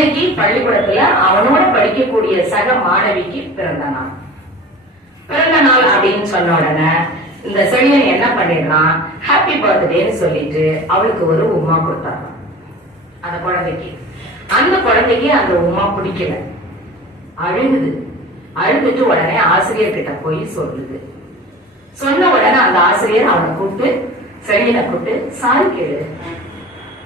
அன்னைக்கு பள்ளிக்கூடத்துல அவனோட படிக்கக்கூடிய சக மாணவிக்கு பிறந்த நாள். பிறந்த நாள் அப்படின்னு சொன்ன உடனே இந்த செழியன் என்ன பண்ணிடுறான்? ஹாப்பி பர்த்டேன்னு சொல்லிட்டு அவளுக்கு ஒரு உமா கொடுத்தாங்க. அந்த குழந்தைக்கு. அந்த குழந்தைக்கு அந்த உமா பிடிக்கல. அழுகுது. அழுதுட்டு உடனே ஆசிரியர் கிட்ட போய் சொல்லுது. சொன்ன உடனே அந்த ஆசிரியர் அவனை கூப்பிட்டு செழியனை கூப்பிட்டு சாரி கேளு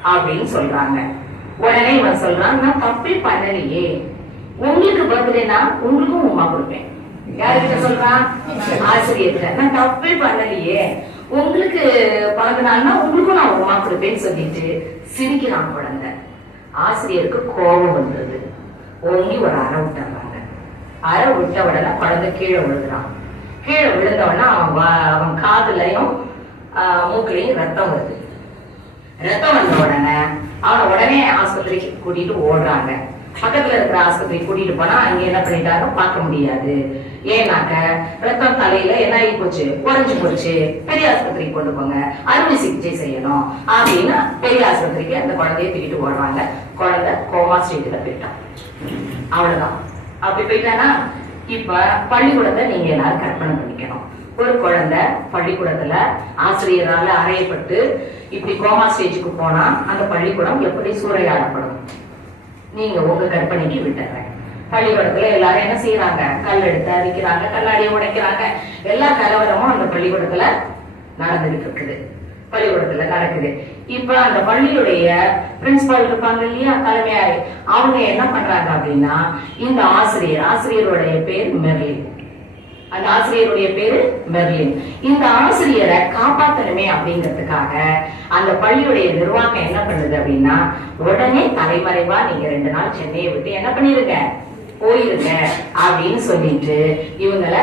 அப்படின்னு சொல்றாங்க. உடனே இவன் சொல்றான் நான் தப்பே பண்ணலையே. உங்களுக்கு பர்த்டேனா உங்களுக்கும் உமா கொடுப்பேன். யாருக்கிட்ட சொல்றான்? ஆசிரியர்கிட்ட. நான் தப்பே பண்ணலையே. உங்களுக்கு பிறந்த நாள்னா உங்களுக்கும் நான் உமா கொடுப்பேன்னு சொல்லிட்டு சிரிக்கிறான் குழந்தை. ஆசிரியருக்கு கோபம் வந்தது. ஓங்கி ஒரு அறை விட்டுறாங்க அறை விட்ட உடனே குழந்தை கீழே விழுகிறான். கீழே விழுந்தவொடனே அவன் வா- அவன் காதுலயும் ஆஹ், ரத்தம் வருது. ரத்தம் வந்த உடனே அவனை உடனே ஆஸ்பத்திரிக்கு கூட்டிட்டு ஓடுறாங்க. பக்கத்துல இருக்கிற ஆஸ்பத்திரி கூட்டிட்டு போனா அங்க என்ன பண்ணிட்டாங்க பார்க்க முடியாது. ஏன்னாக்க ரத்தம் தலையில என்ன ஆகி போச்சு? குறைஞ்சு போச்சு. பெரிய ஆஸ்பத்திரிக்கு கொண்டு போங்க. அறுவை சிகிச்சை செய்யணும் அப்படின்னு பெரிய ஆஸ்பத்திரிக்கு அந்த குழந்தைய தூக்கிட்டு ஓடுறாங்க. குழந்தை கோமா ஸ்டேஜ்ல போயிட்டான். அவ்வளவுதான். அப்படி போயிட்டானா இப்ப பள்ளிக்கூடத்தை நீங்க எல்லாரும் கற்பனை பண்ணிக்கணும். ஒரு குழந்தை பள்ளிக்கூடத்துல ஆசிரியரால அறையப்பட்டு இப்படி கோமா ஸ்டேஜுக்கு போனா அந்த பள்ளிக்கூடம் எப்படி சூறையாடப்படும்? நீங்க உங்க கற்பனைக்கு விட்டுறேன். பள்ளிக்கூடத்துல எல்லாரும் என்ன செய்யறாங்க கல் எடுத்து அடிக்கிறாங்க கண்ணாடியை உடைக்கிறாங்க. எல்லா கலவரமும் அந்த பள்ளிக்கூடத்துல நடந்துகிட்டு இருக்குது. பள்ளிக்கூடத்துல நடக்குது. இப்ப அந்த பள்ளியுடைய பிரின்சிபால் இருப்பாங்க இல்லையா? தலைமையாரி. அவங்க என்ன பண்றாங்க அப்படின்னா இந்த ஆசிரியர் ஆசிரியருடைய பேர் மெர்லின். அந்த ஆசிரியருடைய பேரு மெர்லின். இந்த ஆசிரியரை காப்பாத்தணுமே அப்படிங்கிறதுக்காக அந்த பள்ளியுடைய நிர்வாகம் என்ன பண்ணுது அப்படின்னா உடனே தலைமறைவா நீங்க ரெண்டு நாள் சென்னையை விட்டு என்ன பண்ணிருங்க? போயிருங்க அப்படின்னு சொல்லிட்டு இவங்கள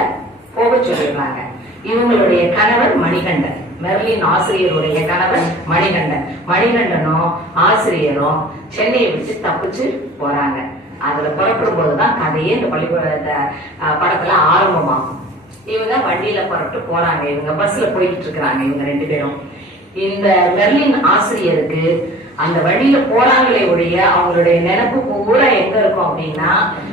போக சொல்லிடுறாங்க. இவங்களுடைய கணவர் மணிகண்டன். மெர்லின் ஆசிரியருடைய கணவர் மணிகண்டன். மணிகண்டனும் ஆசிரியரும் சென்னையை விட்டு தப்பிச்சு போறாங்க. அதுல புறப்படும் போதுதான் கதையே இந்த பள்ளிக்கூட அஹ், படத்துல ஆரம்பமாகும். இவங்க வண்டியில புறப்பட்டு போறாங்க இவங்க பஸ்ல போயிட்டு இருக்கிறாங்க இவங்க ரெண்டு பேரும். இந்த மெர்லின் ஆசிரியருக்கு அந்த வழியில போறாங்களே ஒழிய அவங்களுடைய நினைப்பு பூரா எங்க இருக்கும் அப்படின்னா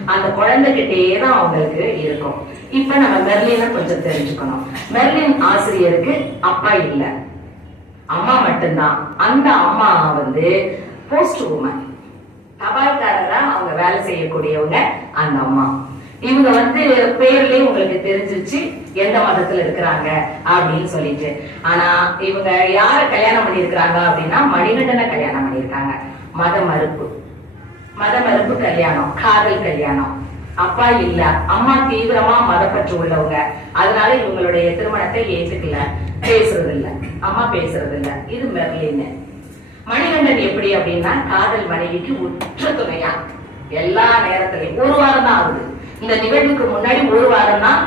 அந்த குழந்தைகிட்டயே தான் அவங்களுக்கு இருக்கும். இப்ப நம்ம மெர்லின கொஞ்சம் தெரிஞ்சுக்கணும். மெர்லின் ஆசிரியருக்கு அப்பா இல்ல. அம்மா மட்டும்தான். அந்த அம்மா வந்து போஸ்ட் உமன் தபால்காரரா அவங்க வேலை செய்யக்கூடியவங்க அந்த அம்மா. இவங்க வந்து பேர்லயே உங்களுக்கு தெரிஞ்சிச்சு எந்த மதத்துல இருக்கிறாங்க அப்படின்னு சொல்லிட்டு. ஆனா இவங்க யார கல்யாணம் பண்ணிருக்கிறாங்க அப்படின்னா மணிகண்டனை கல்யாணம் பண்ணிருக்காங்க மத மறுப்பு. மத மறுப்பு கல்யாணம் காதல் கல்யாணம். அப்பா இல்ல அம்மா தீவிரமா மதப்பற்று உள்ளவங்க. அதனால இவங்களுடைய திருமணத்தை ஏத்துக்கல பேசுறது இல்ல அம்மா பேசுறது இல்ல இது மெர்லின்னு மணிகண்டன் எப்படி அப்படின்னா காதல் மனைவிக்கு உற்ற துணையா? எல்லா நேரத்திலையும். ஒரு வாரம் தான் ஆகுது. இந்த நிகழ்வுக்கு முன்னாடி ஒரு வாரம் தான்